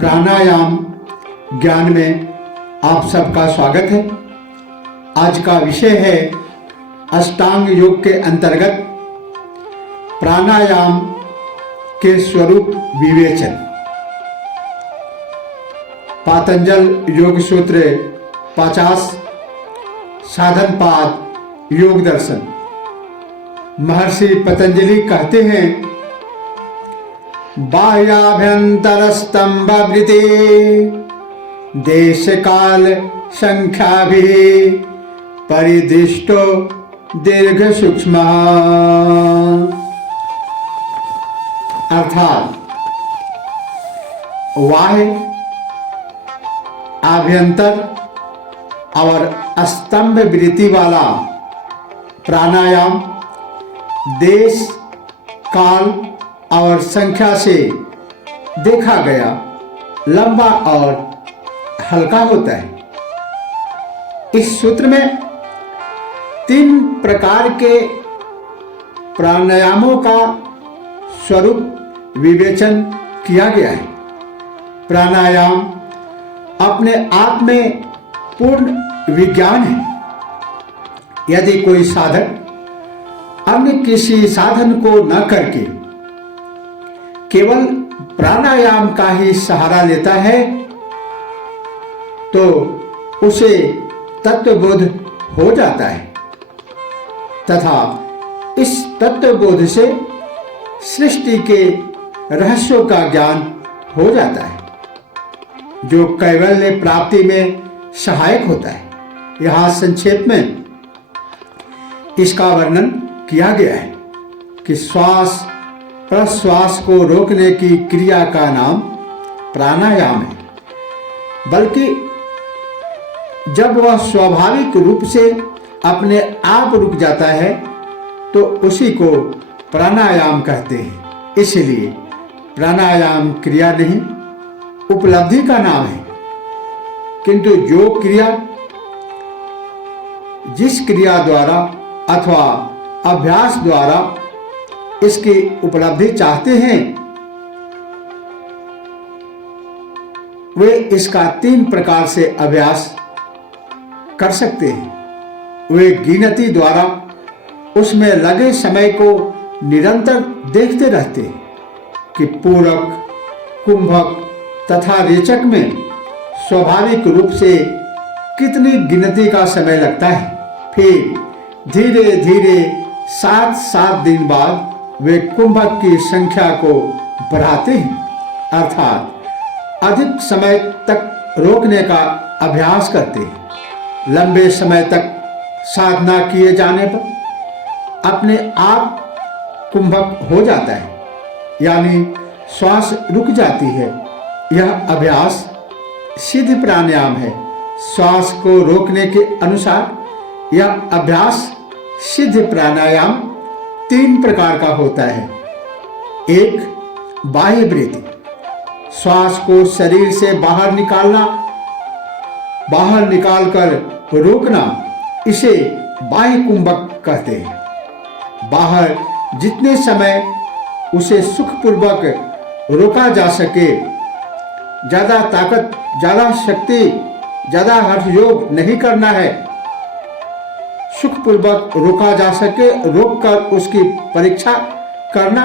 प्राणायाम ज्ञान में आप सबका स्वागत है। आज का विषय है अष्टांग योग के अंतर्गत प्राणायाम के स्वरूप विवेचन। पातंजल योग सूत्र 50 साधन पाद योग दर्शन। महर्षि पतंजलि कहते हैं, बाह्याभ्यंतर स्तंभ वृत्ति देश काल संख्याभिः परिदृष्टो दीर्घ सूक्ष्म। अर्थात बाह्य, आभ्यंतर और स्तंभ वृत्ति वाला प्राणायाम देश, काल और संख्या से देखा गया लंबा और हल्का होता है। इस सूत्र में 3 प्रकार के प्राणायामों का स्वरूप विवेचन किया गया है। प्राणायाम अपने आप में पूर्ण विज्ञान है। यदि कोई साधक अन्य किसी साधन को न करके केवल प्राणायाम का ही सहारा लेता है तो उसे तत्वबोध हो जाता है तथा इस तत्वबोध से सृष्टि के रहस्यों का ज्ञान हो जाता है, जो कैवल्य प्राप्ति में सहायक होता है। यहाँ संक्षेप में इसका वर्णन किया गया है कि श्वास प्रश्वास को रोकने की क्रिया का नाम प्राणायाम है, बल्कि जब वह स्वाभाविक रूप से अपने आप रुक जाता है तो उसी को प्राणायाम कहते हैं। इसलिए प्राणायाम क्रिया नहीं, उपलब्धि का नाम है। किंतु जो क्रिया जिस क्रिया द्वारा अथवा अभ्यास द्वारा इसकी उपलब्धि चाहते हैं वे इसका 3 प्रकार से अभ्यास कर सकते हैं। वे गिनती द्वारा उसमें लगे समय को निरंतर देखते रहते हैं कि पूरक, कुंभक तथा रेचक में स्वाभाविक रूप से कितनी गिनती का समय लगता है। फिर धीरे धीरे 7-7 दिन बाद वे कुंभक की संख्या को बढ़ाते हैं, अर्थात अधिक समय तक रोकने का अभ्यास करते हैं। लंबे समय तक साधना किए जाने पर अपने आप कुंभक हो जाता है, यानी श्वास रुक जाती है। यह अभ्यास सिद्ध प्राणायाम है। श्वास को रोकने के अनुसार यह अभ्यास सिद्ध प्राणायाम 3 प्रकार का होता है। 1. बाह्य वृत्ति, श्वास को शरीर से बाहर निकालकर रोकना, इसे बाह्य कुंभक कहते हैं। बाहर जितने समय उसे सुखपूर्वक रोका जा सके, ज्यादा ताकत, ज्यादा शक्ति, ज्यादा हठयोग नहीं करना है। सुखपूर्वक रोका जा सके, रोककर उसकी परीक्षा करना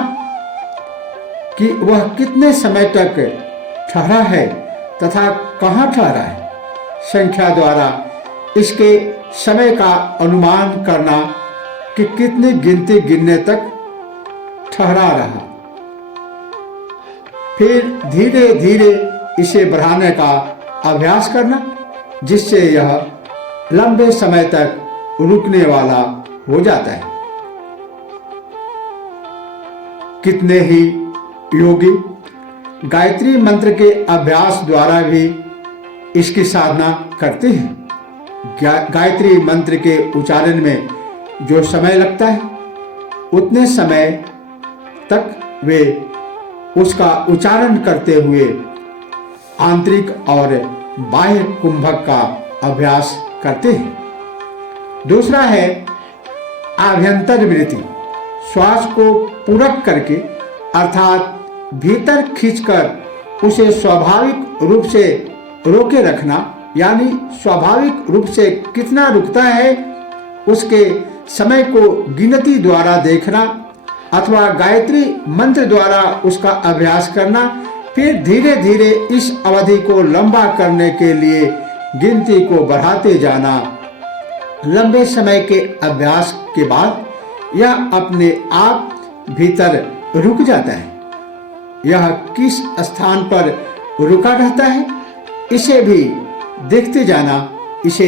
कि वह कितने समय तक ठहरा है तथा कहाँ ठहरा है। संख्या द्वारा इसके समय का अनुमान करना कि कितनी गिनती गिनने तक ठहरा रहा। फिर धीरे धीरे इसे बढ़ाने का अभ्यास करना, जिससे यह लंबे समय तक रुकने वाला हो जाता है। कितने ही योगी गायत्री मंत्र के अभ्यास द्वारा भी इसकी साधना करते हैं। गायत्री मंत्र के उच्चारण में जो समय लगता है उतने समय तक वे उसका उच्चारण करते हुए आंतरिक और बाह्य कुंभक का अभ्यास करते हैं। दूसरा है आभ्यंतर वृत्ति, श्वास को पूरक करके अर्थात भीतर खींचकर उसे स्वाभाविक रूप से रोके रखना, यानी स्वाभाविक रूप से कितना रुकता है उसके समय को गिनती द्वारा देखना अथवा गायत्री मंत्र द्वारा उसका अभ्यास करना, फिर धीरे धीरे इस अवधि को लंबा करने के लिए गिनती को बढ़ाते जाना। लंबे समय के अभ्यास के बाद यह अपने आप भीतर रुक जाता है। यह किस स्थान पर रुका रहता है इसे भी देखते जाना, इसे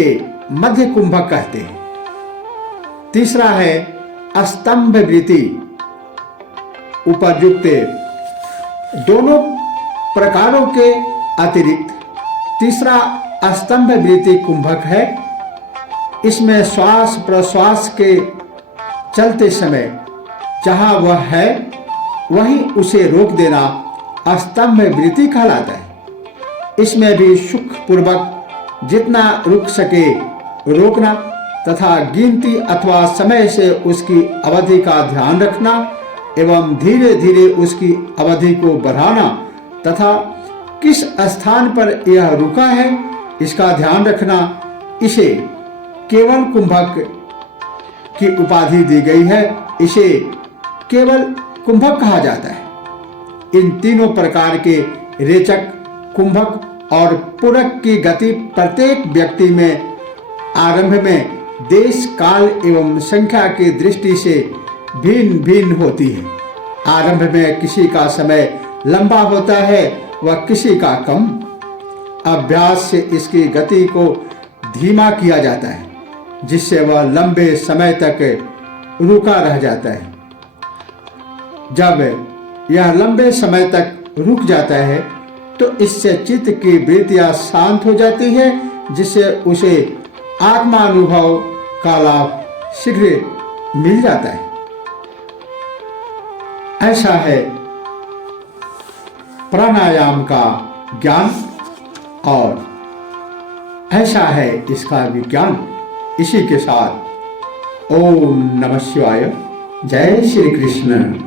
मध्य कुंभक कहते हैं। तीसरा है स्तंभ वृत्ति। उपयुक्त दोनों प्रकारों के अतिरिक्त तीसरा स्तंभ वृत्ति कुंभक है। इसमें श्वास प्रश्वास के चलते समय जहां वह है वहीं उसे रोक देना स्तंभ वृत्ति कहलाता है। इसमें भी सुख पूर्वक जितना रुक सके रोकना तथा गिनती अथवा समय से उसकी अवधि का ध्यान रखना एवं धीरे धीरे उसकी अवधि को बढ़ाना तथा किस स्थान पर यह रुका है इसका ध्यान रखना, इसे केवल कुंभक की उपाधि दी गई है। इसे केवल कुंभक कहा जाता है। इन तीनों प्रकार के रेचक, कुंभक और पूरक की गति प्रत्येक व्यक्ति में आरंभ में देश, काल एवं संख्या की दृष्टि से भिन्न भिन्न होती है। आरंभ में किसी का समय लंबा होता है व किसी का कम। अभ्यास से इसकी गति को धीमा किया जाता है जिससे वह लंबे समय तक रुका रह जाता है। जब यह लंबे समय तक रुक जाता है तो इससे चित्त की वृत्तियां शांत हो जाती है जिससे उसे आत्मानुभव का लाभ शीघ्र मिल जाता है। ऐसा है प्राणायाम का ज्ञान और ऐसा है इसका विज्ञान। इसी के साथ ओम नमः शिवाय। जय श्री कृष्ण।